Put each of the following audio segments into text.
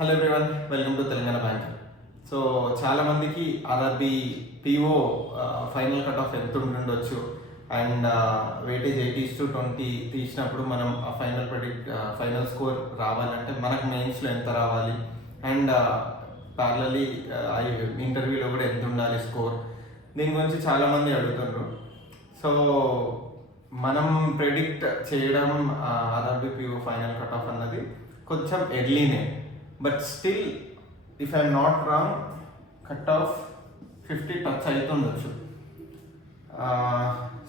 Hello everyone, welcome to Telangana bank. So చాలా మందికి RRB PO final cut of ఎంత ఉండొచ్చు అండ్ వెయిటేజ్ 80:20 తీసినప్పుడు మనం ఆ ఫైనల్ స్కోర్ రావాలంటే మనకు మెయిన్స్లో ఎంత రావాలి అండ్ ప్యారలీ ఇంటర్వ్యూలో కూడా ఎంత ఉండాలి స్కోర్, దీని గురించి చాలామంది అడుగుతున్నారు. సో మనం ప్రెడిక్ట్ చేయడం RRB PO final cut off అన్నది కొంచెం ఎర్లీనే, but still if I'm not wrong cut off 50 touch అవుతుండొచ్చు.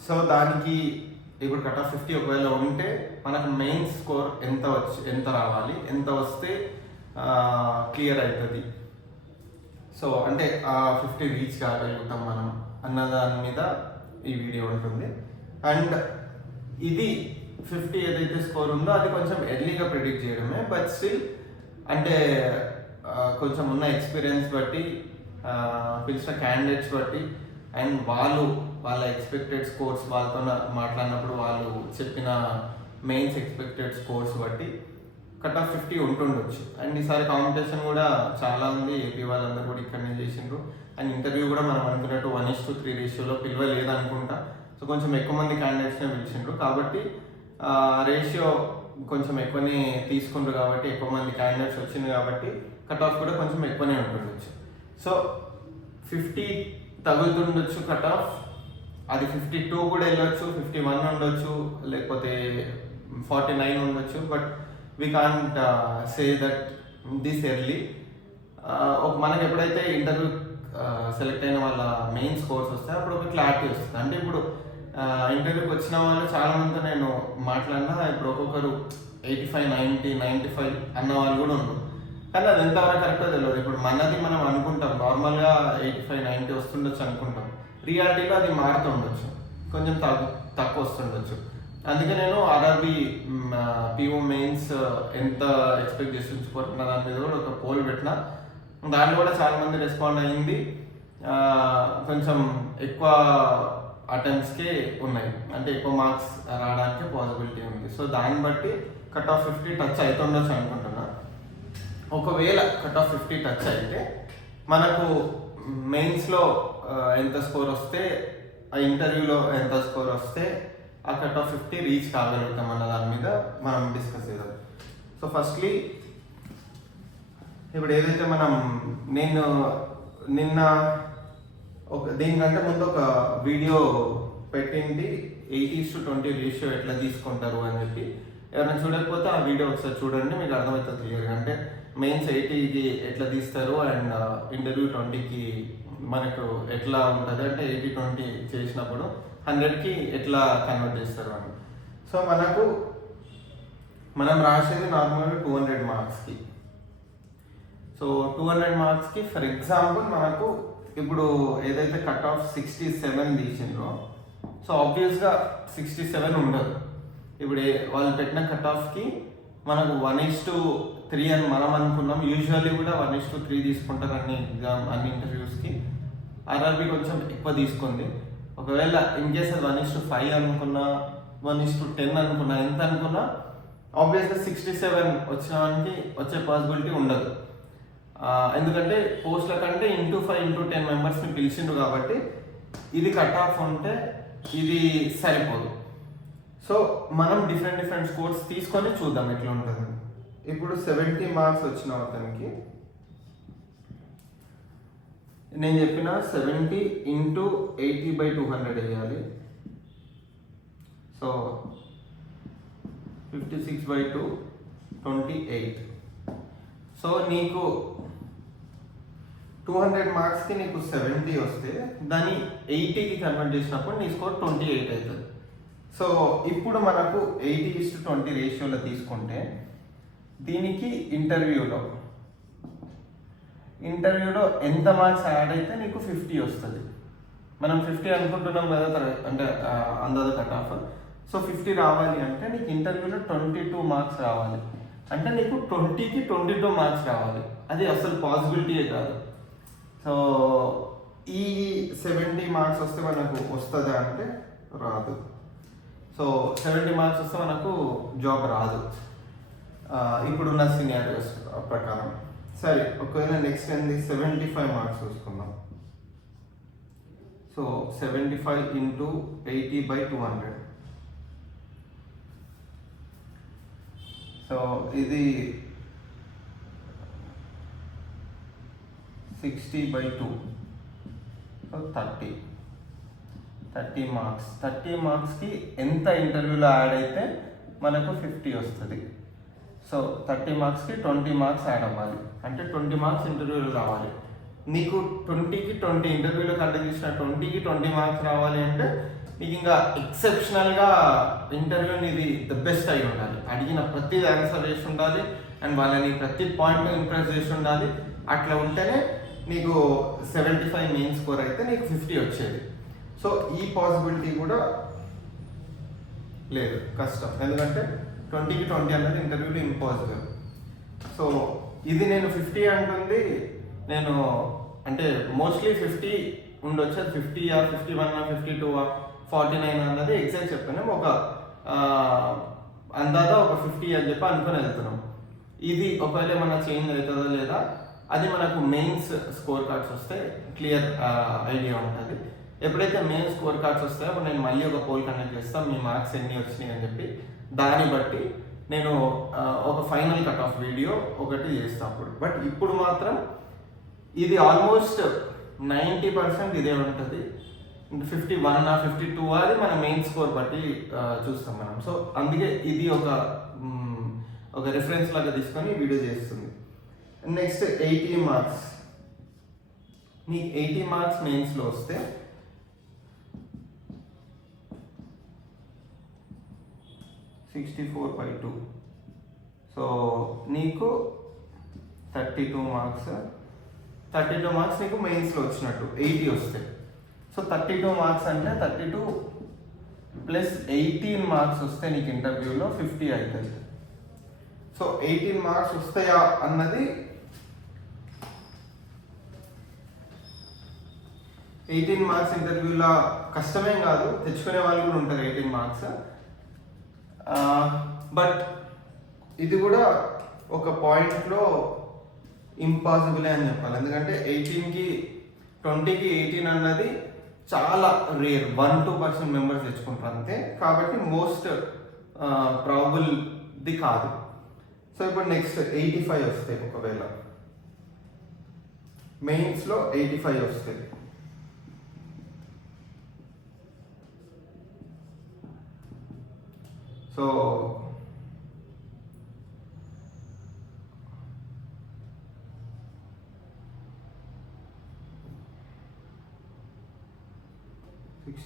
సో దానికి ఇప్పుడు కట్ ఆఫ్ 50 ఒకవేళ ఉంటే మనకు మెయిన్ స్కోర్ ఎంత రావాలి, ఎంత వస్తే క్లియర్ అవుతుంది. సో అంటే 50 రీచ్ కాగలుగుతాం మనం అన్న దాని మీద ఈ వీడియో ఉంటుంది. అండ్ ఇది 50 ఏదైతే స్కోర్ ఉందో అది కొంచెం ఎర్లీగా ప్రిడిక్ట్ చేయడమే, బట్ స్టిల్ అంటే కొంచెం ఉన్న ఎక్స్పీరియన్స్ బట్టి పిలిచిన క్యాండిడేట్స్ బట్టి అండ్ వాళ్ళ ఎక్స్పెక్టెడ్ స్కోర్స్ వాళ్ళతో మాట్లాడినప్పుడు వాళ్ళు చెప్పిన మెయిన్స్ ఎక్స్పెక్టెడ్ స్కోర్స్ బట్టి కట్ ఆఫ్ 50 ఉంటుండొచ్చు. అండ్ ఈసారి కాంపిటీషన్ కూడా చాలా ఉంది, ఏపీ వాళ్ళందరూ కూడా ఇక్కడనే చేసిండ్రు. అండ్ ఇంటర్వ్యూ కూడా మనం అనుకున్నట్టు 1:3 రేషియోలో పిలవలేదు అనుకుంటా. సో కొంచెం ఎక్కువ మంది క్యాండిడేట్స్నే పిలిచిండ్రు కాబట్టి రేషియో కొంచెం ఎక్కువనే తీసుకుంటారు కాబట్టి ఎక్కువ మంది క్యాండిడేట్స్ వచ్చింది కాబట్టి కట్ ఆఫ్ కూడా కొంచెం ఎక్కువనే ఉంటుండొచ్చు. సో 50 తగులుతుండొచ్చు కట్ ఆఫ్, అది 52 కూడా వెళ్ళొచ్చు, 51 ఉండొచ్చు, లేకపోతే 49 ఉండొచ్చు. But we can't say that this early. మనకు ఎప్పుడైతే ఇంటర్వ్యూ సెలెక్ట్ అయిన వాళ్ళ మెయిన్ స్కోర్స్ వస్తాయి అప్పుడు ఒక క్లారిటీ వస్తుంది. అంటే ఇప్పుడు ఇంటర్వ్యూకి వచ్చిన వాళ్ళు చాలా మందితో నేను మాట్లాడినా ఇప్పుడు ఒక్కొక్కరు 85, 90, 95 అన్న వాళ్ళు కూడా ఉన్నారు. కానీ అది ఎంతవరకు కరెక్టో తెలియదు. ఇప్పుడు మనది మనం అనుకుంటాం నార్మల్గా 85, 90 వస్తుండొచ్చు అనుకుంటాం, రియాలిటీలో అది మారుతుండొచ్చు, కొంచెం తక్కువ వస్తుండొచ్చు. అందుకే నేను ఆర్ఆర్బి పిఓ మెయిన్స్ ఎంత ఎక్స్పెక్ట్ చేసి ఉంచుకుంటున్న దాని మీద కూడా ఒక పోల్ పెట్టిన, దాంట్లో కూడా చాలా మంది రెస్పాండ్ అయ్యింది. కొంచెం ఎక్కువ అటెంప్ట్స్కే ఉన్నాయి, అంటే ఎక్కువ మార్క్స్ రావడానికి పాసిబిలిటీ ఉంది. సో దాన్ని బట్టి కట్ ఆఫ్ 50 టచ్ అవుతుండొచ్చు అనుకుంటున్నా. ఒకవేళ కట్ ఆఫ్ 50 టచ్ అయితే మనకు మెయిన్స్లో ఎంత స్కోర్ వస్తే, ఆ ఇంటర్వ్యూలో ఎంత స్కోర్ వస్తే ఆ కట్ ఆఫ్ 50 రీచ్ కాగలుగుతాం అన్న దాని మీద మనం డిస్కస్ చేద్దాం. సో ఫస్ట్లీ ఇప్పుడు ఏదైతే నేను నిన్న దీనికంటే ముందు ఒక వీడియో పెట్టింది 80:20 రేషియో ఎట్లా తీసుకుంటారు అని చెప్పి, ఎవరైనా చూడకపోతే ఆ వీడియో ఒకసారి చూడండి, మీకు అర్థమవుతుంది క్లియర్గా. అంటే మెయిన్స్ 80కి ఎట్లా తీస్తారు అండ్ ఇంటర్వ్యూ 20కి మనకు ఎట్లా ఉంటుంది, అంటే 80-20 చేసినప్పుడు 100కి ఎట్లా కన్వర్ట్ చేస్తారు అని. సో మనం రాసేది నార్మల్గా 200 మార్క్స్కి. సో 200 మార్క్స్కి ఫర్ ఎగ్జాంపుల్ మనకు ఇప్పుడు ఏదైతే కట్ ఆఫ్ 67 తీసిండ్రో, సో ఆబ్వియస్గా 67 ఉండదు. ఇప్పుడు వాళ్ళు పెట్టిన కట్ ఆఫ్కి మనకు 1:3 అని మనం అనుకున్నాం. యూజువల్లీ కూడా 1:3 తీసుకుంటారు అన్ని ఇంటర్వ్యూస్కి. ఆర్ఆర్బి కొంచెం ఎక్కువ తీసుకుంది. ఒకవేళ ఇన్ కేస్ అది 1:5 అనుకున్నా, 1:10 అనుకున్నా, ఎంత అనుకున్నా ఆబ్వియస్గా 67 వచ్చిన వానికి వచ్చే పాసిబిలిటీ ఉండదు. ఎందుకంటే పోస్టుల కంటే 5-10 మెంబర్స్ని పిలిచిండ్రు కాబట్టి ఇది కట్ ఆఫ్ ఉంటే ఇది సరిపోదు. సో మనం డిఫరెంట్ స్కోర్స్ తీసుకొని చూద్దాం ఎట్లా ఉంటుంది. ఇప్పుడు 70 మార్క్స్ వచ్చిన అతనికి నేను చెప్పిన 70 × 80/200 వేయాలి. సో 56/2 28. సో నీకు 200 మార్క్స్కి నీకు 70 వస్తే దాన్ని 80కి కన్వర్ట్ చేసినప్పుడు నీ స్కోర్ 28 అవుతుంది. సో ఇప్పుడు మనకు 80:20 రేషియోలో తీసుకుంటే దీనికి ఇంటర్వ్యూలో ఎంత మార్క్స్ యాడ్ అయితే నీకు 50 వస్తుంది. మనం 50 అనుకుంటున్నాం కదా, అంటే అందాజ కట్ ఆఫ్. సో 50 రావాలి అంటే నీకు ఇంటర్వ్యూలో 22 మార్క్స్ రావాలి. అంటే నీకు 20కి 22 మార్క్స్ రావాలి. అది అసలు పాసిబిలిటీయే కాదు. సో ఈ 70 మార్క్స్ వస్తే మనకు వస్తుందా అంటే రాదు. సో 70 మార్క్స్ వస్తే మనకు జాబ్ రాదు ఇప్పుడున్న సినారియోస్ ప్రకారం. సరే ఒకవేళ నెక్స్ట్ ఏంది 75 మార్క్స్ చూసుకుందాం. So 75 into 80/200. సో ఇది 60/2. So 30 marks. 30 మార్క్స్కి ఎంత ఇంటర్వ్యూలో యాడ్ అయితే మనకు 50 వస్తుంది. సో 30 మార్క్స్కి 20 మార్క్స్ యాడ్ అవ్వాలి, అంటే 20 మార్క్స్ ఇంటర్వ్యూలో రావాలి. నీకు 20కి 20 ఇంటర్వ్యూలో కండక్ట్ చేసిన 20కి 20 మార్క్స్ రావాలి అంటే నీకు ఇంకా ఎక్సెప్షనల్గా ఇంటర్వ్యూ ఇది ద బెస్ట్ అయి ఉండాలి. అడిగిన ప్రతి ఆన్సర్ చేసి ఉండాలి అండ్ వాళ్ళని ప్రతి పాయింట్ ఇంప్రెస్ చేసి ఉండాలి. అట్లా ఉంటేనే నీకు 75 మెయిన్ స్కోర్ అయితే నీకు 50 వచ్చేది. సో ఈ పాసిబిలిటీ కూడా లేదు, కష్టం. ఎందుకంటే 20కి 20 అన్నది ఇంటర్వ్యూలో ఇంపాసిబుల్. సో ఇది నేను 50 అంటుంది, నేను అంటే మోస్ట్లీ 50 ఉండొచ్చు. అది 50 51 52 49 అన్నది ఎగ్జాక్ట్ చెప్తాను. ఒక అందాదా ఒక 50 అని చెప్పి అనుకుని వెళ్తున్నాం. ఇది ఒకవేళ ఏమన్నా చేంజ్ అవుతుందా లేదా అది మనకు మెయిన్స్ స్కోర్ కార్డ్స్ వస్తే క్లియర్ ఐడియా ఉంటుంది. ఎప్పుడైతే మెయిన్ స్కోర్ కార్డ్స్ వస్తాయో అప్పుడు నేను మళ్ళీ ఒక పోల్ కండక్ట్ చేస్తాను, మీ మార్క్స్ ఎన్ని వచ్చినాయి అని చెప్పి. దాన్ని బట్టి నేను ఒక ఫైనల్ కట్ ఆఫ్ వీడియో ఒకటి చేస్తాను అప్పుడు. బట్ ఇప్పుడు మాత్రం ఇది ఆల్మోస్ట్ 90% ఇదే ఉంటుంది. 51 52 అది మన మెయిన్ స్కోర్ బట్టి చూస్తాం మనం. సో అందుకే ఇది ఒక రిఫరెన్స్ లాగా తీసుకొని వీడియో చేస్తుంది. Next 80 marks. నీకు 80 మార్క్స్ మెయిన్స్లో వస్తే 64/2. సో నీకు 32 మార్క్స్. 32 మార్క్స్ నీకు మెయిన్స్లో వచ్చినట్టు 80 వస్తాయి. సో 32 మార్క్స్ అంటే 32 ప్లస్ 18 మార్క్స్ వస్తే నీకు ఇంటర్వ్యూలో 50 అవుతుంది. సో 18 మార్క్స్ వస్తాయా అన్నది 18 మార్క్స్ ఇంటర్వ్యూలో కష్టమేం కాదు, తెచ్చుకునే వాళ్ళు కూడా ఉంటారు 18 మార్క్స్. బట్ ఇది కూడా ఒక పాయింట్లో ఇంపాసిబులే అని చెప్పాలి. ఎందుకంటే 18కి 20కి 18 అన్నది చాలా రేర్, 1-2% మెంబర్స్ తెచ్చుకుంటారు అంతే. కాబట్టి మోస్ట్ ప్రాబుల్ది కాదు. సో ఇప్పుడు నెక్స్ట్ 85 వస్తాయి. ఒకవేళ మెయిన్స్లో 85 వస్తాయి. సో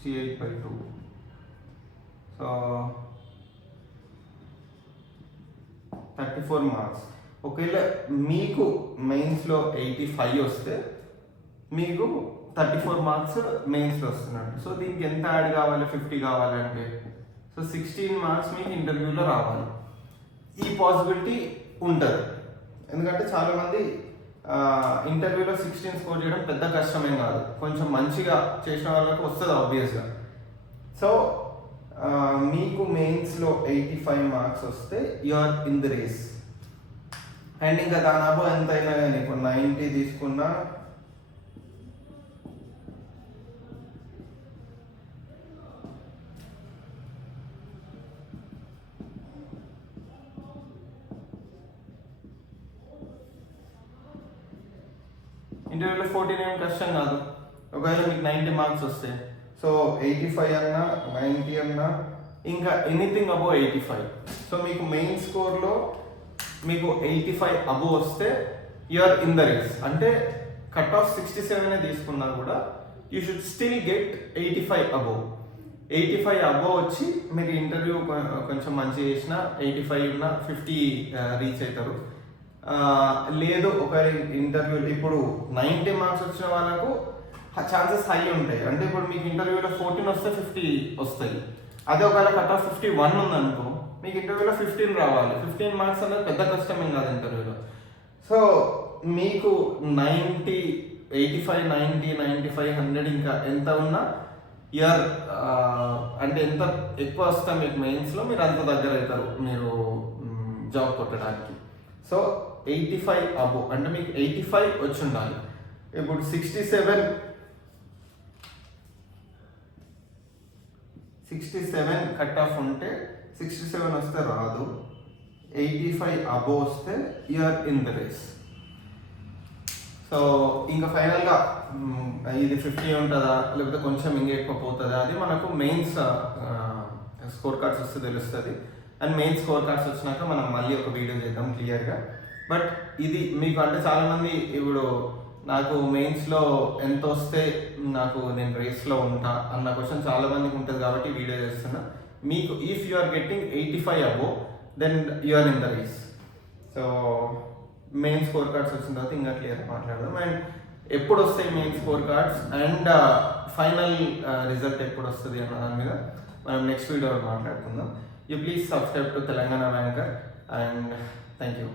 (68/2). So 34 marks. ఒకవేళ మీకు మెయిన్స్లో 85 వస్తే మీకు 34 మార్క్స్ మెయిన్స్లో వస్తున్నట్టు. సో దీనికి ఎంత యాడ్ కావాలి? 50 కావాలంటే సో 16 మార్క్స్ మీకు ఇంటర్వ్యూలో రావాలి. ఈ పాసిబిలిటీ ఉంటుంది. ఎందుకంటే చాలామంది ఇంటర్వ్యూలో 16 స్కోర్ చేయడం పెద్ద కష్టమేం కాదు, కొంచెం మంచిగా చేసిన వాళ్ళకి వస్తుంది ఆబ్వియస్గా. సో మీకు మెయిన్స్లో 85 మార్క్స్ వస్తే you are in the race. And ఇంకా దాదాపు ఎంతైనా కానీ ఇప్పుడు 90 తీసుకున్నా ఇంటర్వ్యూలో 14 ఏం కష్టం కాదు. ఒకవేళ మీకు 90 మార్క్స్ వస్తే సో 85 అన్నా 90 అన్నా ఇంకా ఎనీథింగ్ అబోవ్ 85. సో మీకు మెయిన్ స్కోర్లో మీకు 85 అబోవ్ వస్తే you are in the race. అంటే కట్ ఆఫ్ 67 తీసుకున్నా కూడా you should still get 85 above. 85 above వచ్చి మీరు ఇంటర్వ్యూ కొంచెం మంచిగా చేసిన 85 ఉన్న 50 రీచ్ అవుతారు. లేదు ఒక ఇంటర్వ్యూలో ఇప్పుడు 90 మార్క్స్ వచ్చిన వాళ్ళకు ఛాన్సెస్ హై ఉంటాయి. అంటే ఇప్పుడు మీకు ఇంటర్వ్యూలో 14 వస్తే 50 వస్తాయి. అదే ఒకవేళ కట్ ఆఫ్ 51 ఉందనుకో మీకు ఇంటర్వ్యూలో 15 రావాలి. 15 మార్క్స్ అనేది పెద్ద కష్టమేం కాదు ఇంటర్వ్యూలో. సో మీకు 90 85 90 95 100 ఇంకా ఎంత ఉన్నా ఇయర్ అంటే ఎంత ఎక్కువ వస్తా మీకు మెయిన్స్లో మీరు అంత దగ్గర అవుతారు మీరు జాబ్ కొట్టడానికి. సో 85 అబో, అంటే మీకు 85 వచ్చి ఉండాలి. ఇప్పుడు 67 కట్ ఆఫ్ ఉంటే 67 వస్తే రాదు, 85 అబో వస్తే you are in the race. So ఇంకా ఫైనల్గా ఇది 50 ఉంటుందా లేకపోతే కొంచెం ఇంకా ఎక్కువ పోతుందా, అది మనకు మెయిన్స్ స్కోర్ కార్డ్స్ వస్తే తెలుస్తుంది. అండ్ మెయిన్ స్కోర్ కార్డ్స్ వచ్చినాక మనం మళ్ళీ ఒక వీడియో చేద్దాం క్లియర్గా. బట్ ఇది మీకు అంటే చాలామంది ఇప్పుడు నాకు మెయిన్స్లో ఎంత వస్తే నాకు నేను రేస్లో ఉంటా అన్న క్వశ్చన్ చాలామందికి ఉంటుంది కాబట్టి వీడియో చేస్తున్నా. మీకు if you are getting 85 above then you are in the race. So main score cards వచ్చిన తర్వాత ఇంకా క్లియర్గా మాట్లాడదాం. అండ్ ఎప్పుడు వస్తాయి main score cards and final result ఎప్పుడు వస్తుంది అన్న దాని మీద మనం నెక్స్ట్ వీడియోలో మాట్లాడుకుందాం. You please subscribe to Telangana Banker and thank you.